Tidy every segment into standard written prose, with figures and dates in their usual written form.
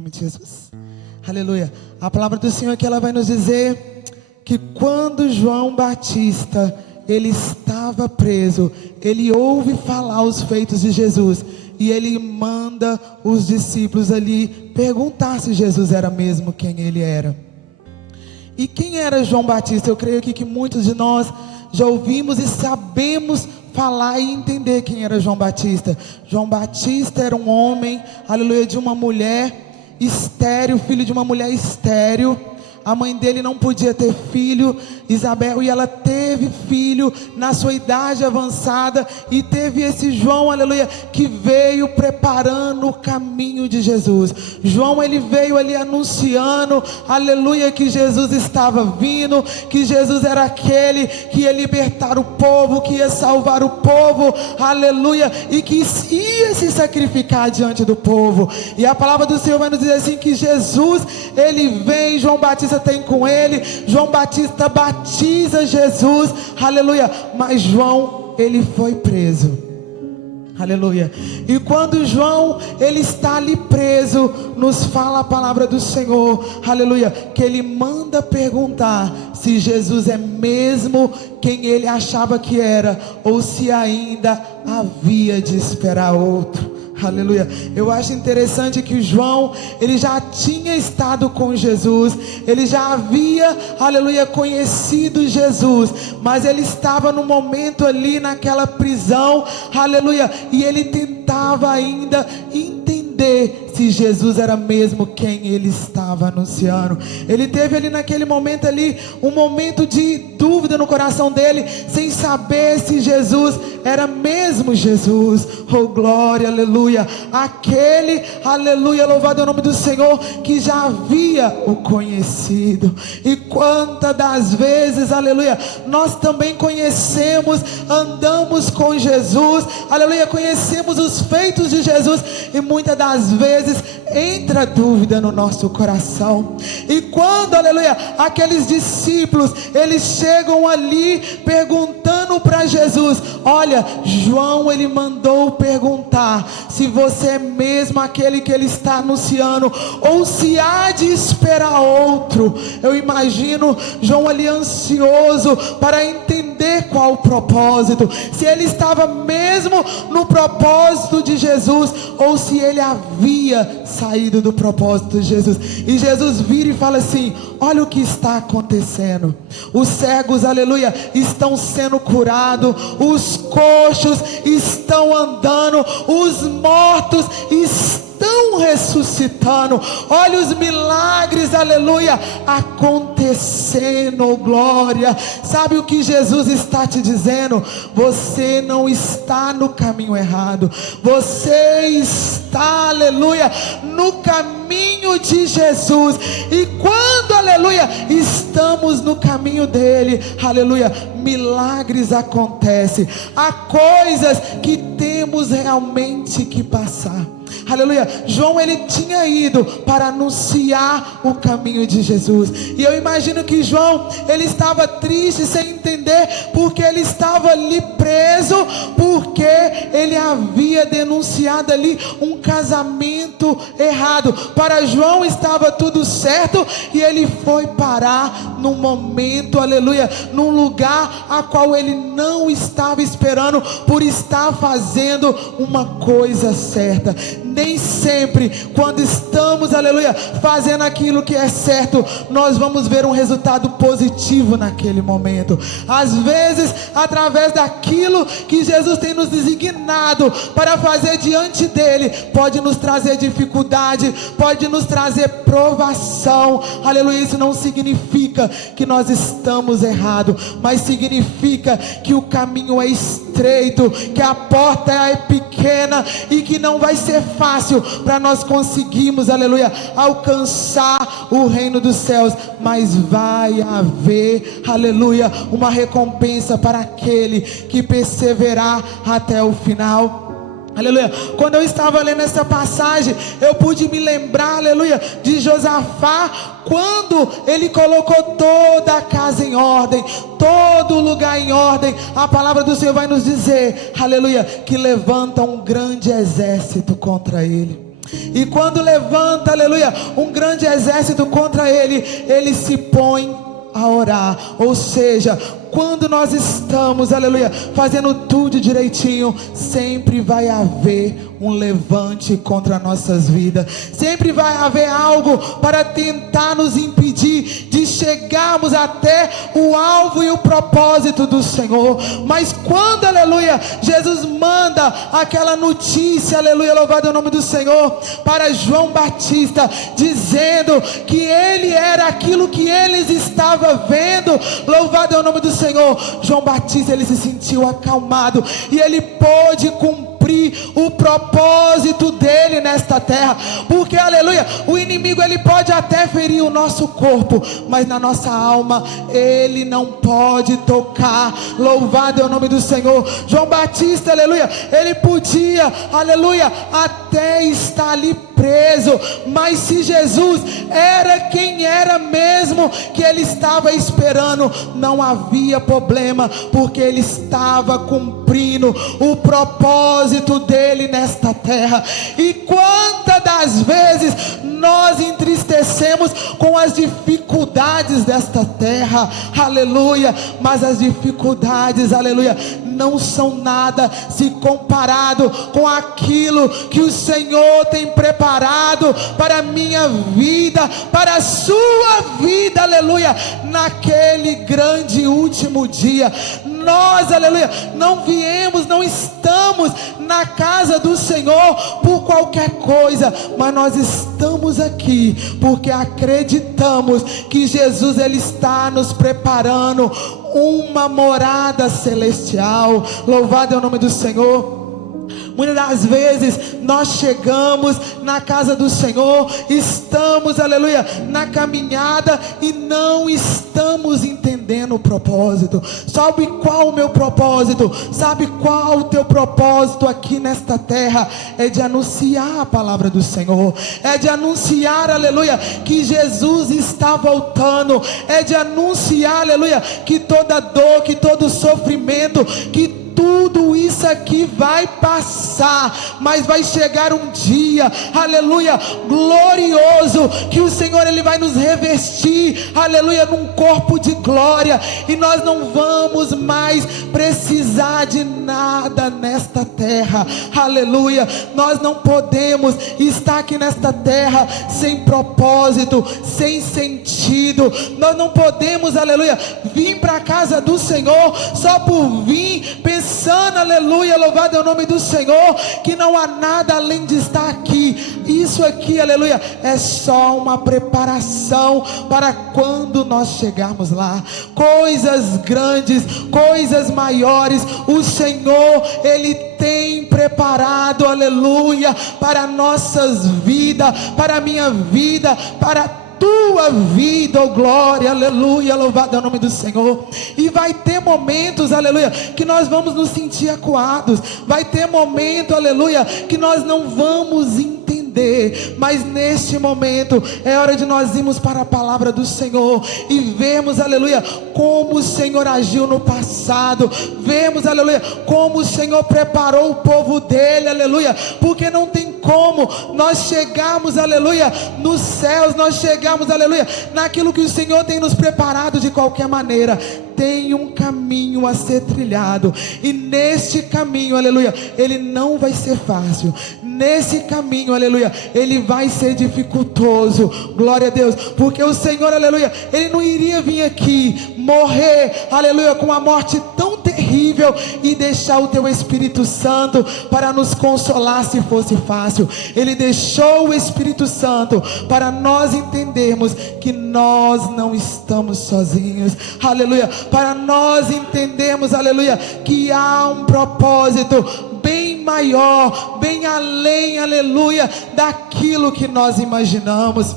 Em nome de Jesus, aleluia. A palavra do Senhor aqui, ela vai nos dizer que quando João Batista, ele estava preso, ele ouve falar os feitos de Jesus, e ele manda os discípulos ali perguntar se Jesus era mesmo quem ele era. E quem era João Batista? Eu creio aqui que muitos de nós já ouvimos e sabemos falar e entender quem era João Batista. João Batista era um homem, aleluia, de uma mulher estéril, filho de uma mulher estéril. A mãe dele não podia ter filho, Isabel, e ela teve filho na sua idade avançada, e teve esse João, aleluia, que veio preparando o caminho de Jesus. João, ele veio ali anunciando, aleluia, que Jesus estava vindo, que Jesus era aquele que ia libertar o povo, que ia salvar o povo, aleluia, e que ia se sacrificar diante do povo. E a palavra do Senhor vai nos dizer assim, que Jesus, ele vem, João Batista tem com ele, João Batista batiza Jesus, aleluia, mas João, ele foi preso, aleluia. E quando João, ele está ali preso, nos fala a palavra do Senhor, aleluia, que ele manda perguntar se Jesus é mesmo quem ele achava que era, ou se ainda havia de esperar outro. Aleluia. Eu acho interessante que João, ele já tinha estado com Jesus, ele já havia, aleluia, conhecido Jesus, mas ele estava no momento ali naquela prisão, aleluia, e ele tentava ainda entender se Jesus era mesmo quem ele estava anunciando. Ele teve ali naquele momento ali, um momento de dúvida no coração dele, sem saber se Jesus era mesmo Jesus. Oh glória, aleluia, aquele, aleluia, louvado é o nome do Senhor, que já havia o conhecido. E quantas das vezes, aleluia, nós também conhecemos, andamos com Jesus, aleluia, conhecemos os feitos de Jesus, e muitas das vezes entra dúvida no nosso coração. E quando, aleluia, aqueles discípulos, eles chegam ali perguntando para Jesus, olha, João, ele mandou perguntar se você é mesmo aquele que ele está anunciando, ou se há de esperar outro. Eu imagino João ali ansioso para entender qual o propósito, se ele estava mesmo no propósito de Jesus, ou se ele havia saído do propósito de Jesus. E Jesus vira e fala assim, olha o que está acontecendo, os cegos, aleluia, estão sendo curados, os coxos estão andando, os mortos estão ressuscitando, olha os milagres, aleluia, acontecendo, glória. Sabe o que Jesus está te dizendo? Você não está no caminho errado, você está, aleluia, no caminho de Jesus. E quando, aleluia, estamos no caminho dele, aleluia, milagres acontecem, há coisas que temos realmente que passar. Aleluia. João, ele tinha ido para anunciar o caminho de Jesus, e eu imagino que João, ele estava triste, sem entender porque ele estava ali preso, porque ele havia denunciado ali um casamento errado. Para João estava tudo certo, e ele foi parar num momento, aleluia, num lugar a qual ele não estava esperando, por estar fazendo uma coisa certa. Nem sempre, quando estamos, aleluia, fazendo aquilo que é certo, nós vamos ver um resultado positivo naquele momento. Às vezes, através daquilo que Jesus tem nos designado para fazer diante dele, pode nos trazer dificuldade, pode nos trazer provação, aleluia. Isso não significa que nós estamos errados, mas significa que o caminho é estreito, que a porta é pequena, e que não vai ser fácil para nós conseguirmos, aleluia, alcançar o reino dos céus, mas vai haver, aleluia, uma recompensa para aquele que perseverar até o final. Aleluia. Quando eu estava lendo essa passagem, eu pude me lembrar, aleluia, de Josafá, quando ele colocou toda a casa em ordem, todo o lugar em ordem. A palavra do Senhor vai nos dizer, aleluia, que levanta um grande exército contra ele. E quando levanta, aleluia, um grande exército contra ele, ele se põe a orar. Ou seja, quando nós estamos, aleluia, fazendo tudo direitinho, sempre vai haver um levante contra nossas vidas. Sempre vai haver algo para tentar nos impedir de chegarmos até o alvo e o propósito do Senhor. Mas quando, aleluia, Jesus manda aquela notícia, aleluia, louvado é o nome do Senhor, para João Batista, dizendo que ele era aquilo que eles estavam vendo, louvado é o nome do Senhor, João Batista, ele se sentiu acalmado e ele pôde cumprir o propósito dele nesta terra. Porque, aleluia, o inimigo ele pode até ferir o nosso corpo, mas na nossa alma ele não pode tocar. Louvado é o nome do Senhor. João Batista, aleluia, ele podia, aleluia, até estar ali preso, mas se Jesus era quem era mesmo que ele estava esperando, não havia problema, porque ele estava cumprindo o propósito dele nesta terra. E quantas das vezes nós entristecemos com as dificuldades desta terra, aleluia, mas as dificuldades, aleluia, não são nada se comparado com aquilo que o Senhor tem preparado para a minha vida, para a sua vida, aleluia, naquele grande último dia. Nós, aleluia, não viemos, não estamos na casa do Senhor por qualquer coisa, mas nós estamos aqui porque acreditamos que Jesus ele está nos preparando uma morada celestial. Louvado é o nome do Senhor. Muitas das vezes nós chegamos na casa do Senhor, estamos, aleluia, na caminhada e não estamos entendendo o propósito. Sabe qual o meu propósito? Sabe qual o teu propósito aqui nesta terra? É de anunciar a palavra do Senhor, é de anunciar, aleluia, que Jesus está voltando, é de anunciar, aleluia, que toda dor, que todo sofrimento, que tudo isso aqui vai passar, mas vai chegar um dia, aleluia, glorioso, que o Senhor ele vai nos revestir, aleluia, num corpo de glória, e nós não vamos mais precisar de nada nesta terra, aleluia. Nós não podemos estar aqui nesta terra sem propósito, sem sentido. Nós não podemos, aleluia, vir para a casa do Senhor só por vir, pensando, aleluia, louvado é o nome do Senhor, que não há nada além de estar aqui. Isso aqui, aleluia, é só uma preparação para quando nós chegarmos lá. Coisas grandes, coisas maiores, o Senhor, Ele tem preparado, aleluia, para nossas vidas, para a minha vida, para a tua vida, oh glória, aleluia, louvado é o nome do Senhor. E vai ter momentos, aleluia, que nós vamos nos sentir acuados, vai ter momento, aleluia, que nós não vamos entender, mas neste momento é hora de nós irmos para a palavra do Senhor e vermos, aleluia, como o Senhor agiu no passado, vemos, aleluia, como o Senhor preparou o povo dele, aleluia, porque não tem como nós chegarmos, aleluia, nos céus, nós chegamos, aleluia, naquilo que o Senhor tem nos preparado de qualquer maneira. Tem um caminho a ser trilhado, e neste caminho, aleluia, ele não vai ser fácil. Nesse caminho, aleluia, ele vai ser dificultoso, glória a Deus, porque o Senhor, aleluia, ele não iria vir aqui morrer, aleluia, com uma morte tão terrível e deixar o teu Espírito Santo para nos consolar se fosse fácil. Ele deixou o Espírito Santo para nós entendermos que nós não estamos sozinhos, aleluia, para nós entendermos, aleluia, que há um propósito bem maior, bem além, aleluia, daquilo que nós imaginamos.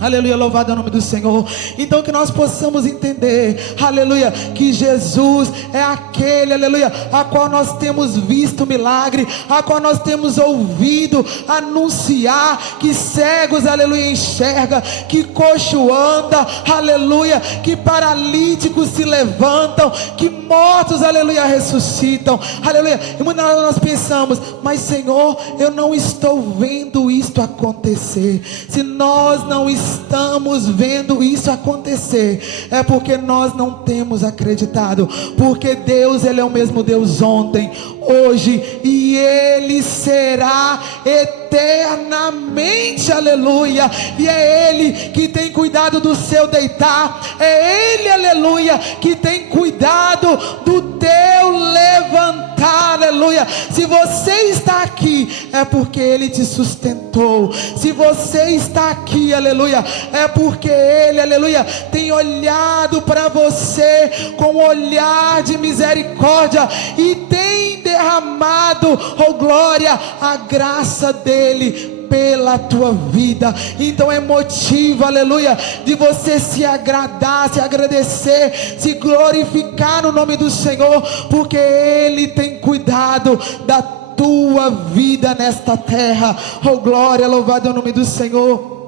Aleluia, louvado é o nome do Senhor. Então que nós possamos entender, aleluia, que Jesus é aquele, aleluia, a qual nós temos visto milagre, a qual nós temos ouvido anunciar, que cegos, aleluia, enxerga, que coxo anda, aleluia, que paralíticos se levantam, que mortos, aleluia, ressuscitam, aleluia. E muitas vezes nós pensamos, mas Senhor, eu não estou vendo isto acontecer. Se nós não estamos vendo isso acontecer, é porque nós não temos acreditado, porque Deus, Ele é o mesmo Deus ontem, hoje e Ele será eternamente, aleluia. E é Ele que tem cuidado do seu deitar, é Ele, aleluia, que tem cuidado do teu levantar, aleluia. Se você está aqui, é porque Ele te sustentou. Se você está aqui, aleluia, é porque Ele, aleluia, tem olhado para você com um olhar de misericórdia e tem derramado, oh glória, a graça dele pela tua vida. Então é motivo, aleluia, de você se agradar, se agradecer, se glorificar no nome do Senhor, porque Ele tem cuidado da tua vida nesta terra. Oh glória, louvado é o nome do Senhor.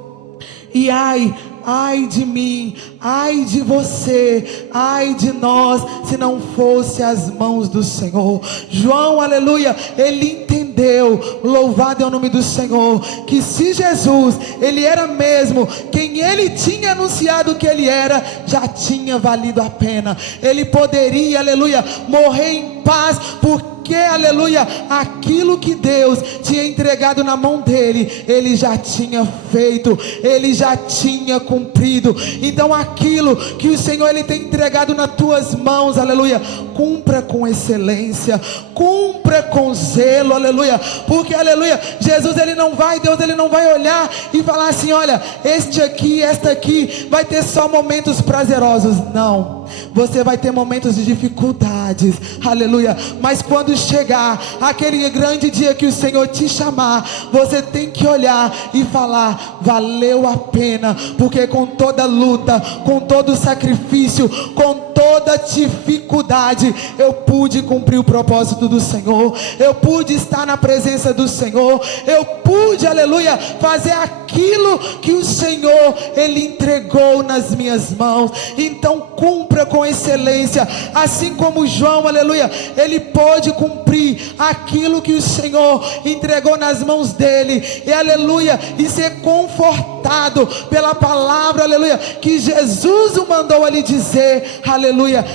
E ai de mim, ai de você, ai de nós, se não fosse as mãos do Senhor. João, aleluia, ele entendeu, louvado é o nome do Senhor, que se Jesus, ele era mesmo quem ele tinha anunciado que ele era, já tinha valido a pena. Ele poderia, aleluia, morrer em paz, porque, aleluia, aquilo que Deus tinha entregado na mão dele, ele já tinha feito, ele já tinha cumprido. Então aquilo que o Senhor, ele tem entregado nas tuas mãos, aleluia, cumpra com excelência, cumpra com zelo, aleluia, porque, aleluia, Jesus, ele não vai, Deus, ele não vai olhar e falar assim, olha, este aqui, esta aqui, vai ter só momentos prazerosos. Não, você vai ter momentos de dificuldades, aleluia, mas quando chegar aquele grande dia que o Senhor te chamar, você tem que olhar e falar, valeu a pena, porque com toda luta, com todo sacrifício, com toda dificuldade, eu pude cumprir o propósito do Senhor, eu pude estar na presença do Senhor, eu pude, aleluia, fazer aquilo que o Senhor, ele entregou nas minhas mãos. Então cumpra com excelência, assim como João, aleluia, ele pôde cumprir aquilo que o Senhor entregou nas mãos dele, e aleluia, e ser confortado pela palavra, aleluia, que Jesus o mandou ali dizer, aleluia.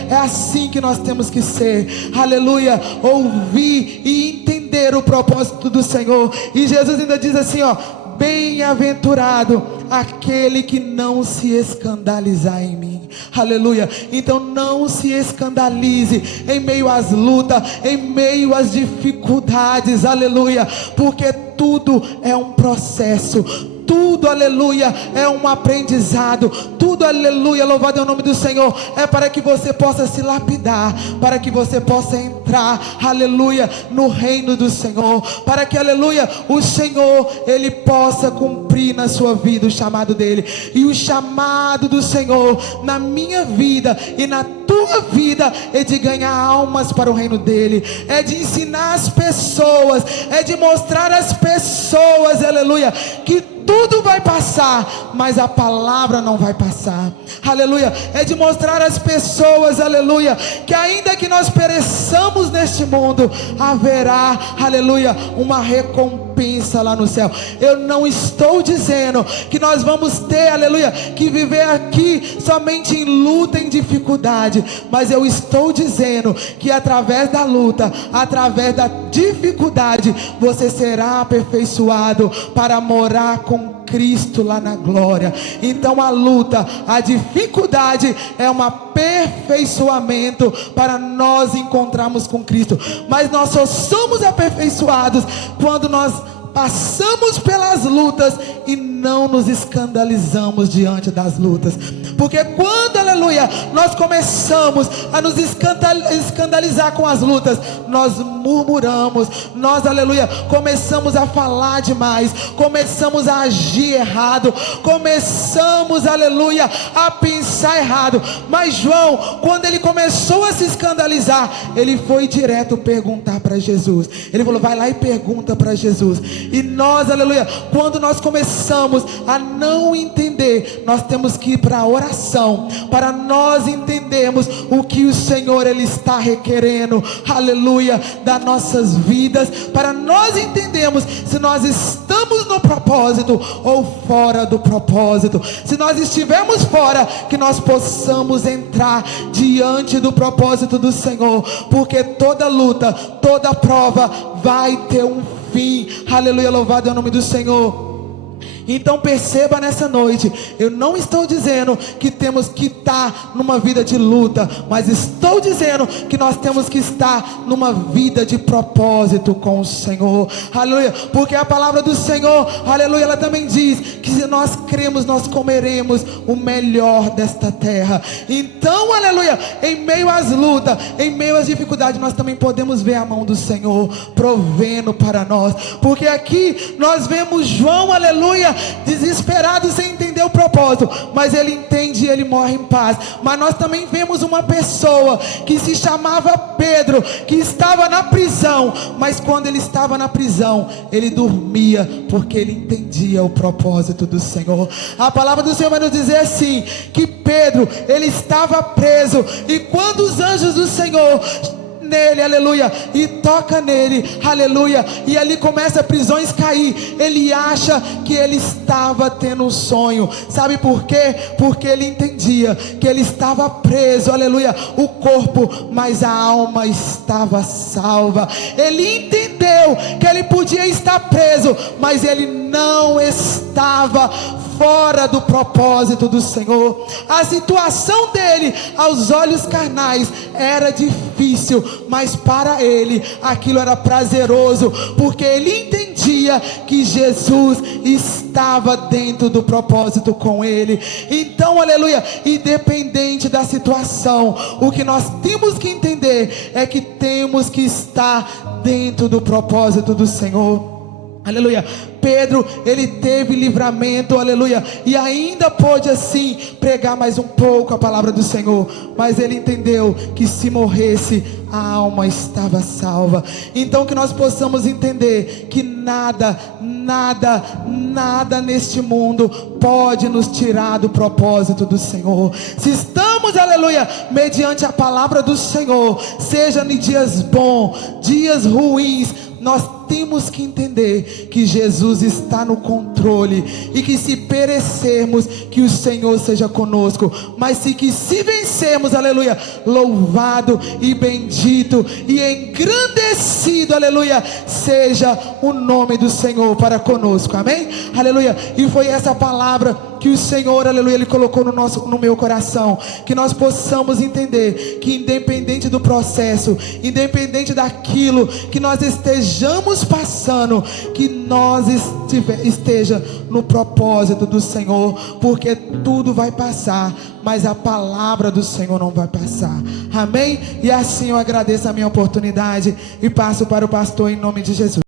É assim que nós temos que ser, aleluia, ouvir e entender o propósito do Senhor. E Jesus ainda diz assim, ó, bem-aventurado aquele que não se escandalizar em mim, aleluia. Então não se escandalize em meio às lutas, em meio às dificuldades, aleluia, porque tudo é um processo, tudo, aleluia, é um aprendizado, tudo, aleluia, louvado é o nome do Senhor, é para que você possa se lapidar, para que você possa entrar, aleluia, no reino do Senhor, para que, aleluia, o Senhor, ele possa cumprir na sua vida o chamado dele. E o chamado do Senhor na minha vida e na tua vida é de ganhar almas para o reino dele, é de ensinar as pessoas, é de mostrar às pessoas, aleluia, que tudo vai passar, mas a palavra não vai passar, aleluia. É de mostrar às pessoas, aleluia, que ainda que nós pereçamos neste mundo, haverá, aleluia, uma recompensa lá no céu. Eu não estou dizendo que nós vamos ter, aleluia, que viver aqui somente em luta, em dificuldade, mas eu estou dizendo que através da luta, através da dificuldade, você será aperfeiçoado para morar com Cristo lá na glória. Então a luta, a dificuldade é um aperfeiçoamento para nós encontrarmos com Cristo, mas nós só somos aperfeiçoados quando nós passamos pelas lutas e não nos escandalizamos diante das lutas. Porque quando, aleluia, nós começamos a nos escandalizar com as lutas, nós murmuramos, nós, aleluia, começamos a falar demais, começamos a agir errado, começamos, aleluia, a pensar errado. Mas João, quando ele começou a se escandalizar, ele foi direto perguntar para Jesus. Ele falou: vai lá e pergunta para Jesus. E nós, aleluia, quando nós começamos a não entender, nós temos que ir para a oração, para nós entendermos o que o Senhor Ele está requerendo, aleluia, das nossas vidas, para nós entendermos se nós estamos no propósito ou fora do propósito. Se nós estivermos fora, que nós possamos entrar diante do propósito do Senhor, porque toda luta, toda prova vai ter um fim. Aleluia, louvado é o nome do Senhor. Então perceba nessa noite, eu não estou dizendo que temos que estar numa vida de luta, mas estou dizendo que nós temos que estar numa vida de propósito com o Senhor, aleluia, porque a palavra do Senhor, aleluia, ela também diz que se nós cremos, nós comeremos o melhor desta terra. Então, aleluia, em meio às lutas, em meio às dificuldades, nós também podemos ver a mão do Senhor provendo para nós, porque aqui nós vemos João, aleluia, desesperado, sem entender o propósito, mas ele entende e ele morre em paz. Mas nós também vemos uma pessoa que se chamava Pedro, que estava na prisão, mas quando ele estava na prisão, ele dormia, porque ele entendia o propósito do Senhor. A palavra do Senhor vai nos dizer assim, que Pedro, ele estava preso, e quando os anjos do Senhor nele, aleluia, e toca nele, aleluia, e ali começa a prisões cair, ele acha que ele estava tendo um sonho. Sabe por quê? Porque ele entendia que ele estava preso, aleluia, o corpo, mas a alma estava salva. Ele entendeu que ele podia estar preso, mas ele não estava fora do propósito do Senhor. A situação dele, aos olhos carnais, era difícil, mas para ele aquilo era prazeroso, porque ele entendia que Jesus estava dentro do propósito com ele. Então, aleluia, independente da situação, o que nós temos que entender é que temos que estar dentro do propósito do Senhor. Aleluia. Pedro, ele teve livramento, aleluia, e ainda pôde assim pregar mais um pouco a palavra do Senhor, mas ele entendeu que se morresse, a alma estava salva. Então que nós possamos entender que nada neste mundo pode nos tirar do propósito do Senhor. Se estamos, aleluia, mediante a palavra do Senhor, seja em dias bons, dias ruins, nós temos que entender que Jesus está no controle, e que se perecermos, que o Senhor seja conosco, mas se vencermos, aleluia, louvado e bendito e engrandecido, aleluia, seja o nome do Senhor para conosco, amém? Aleluia. E foi essa palavra que o Senhor, aleluia, Ele colocou no meu coração, que nós possamos entender que independente do processo, independente daquilo que nós estejamos passando, que nós esteja no propósito do Senhor, porque tudo vai passar, mas a palavra do Senhor não vai passar, amém? E assim eu agradeço a minha oportunidade e passo para o pastor em nome de Jesus.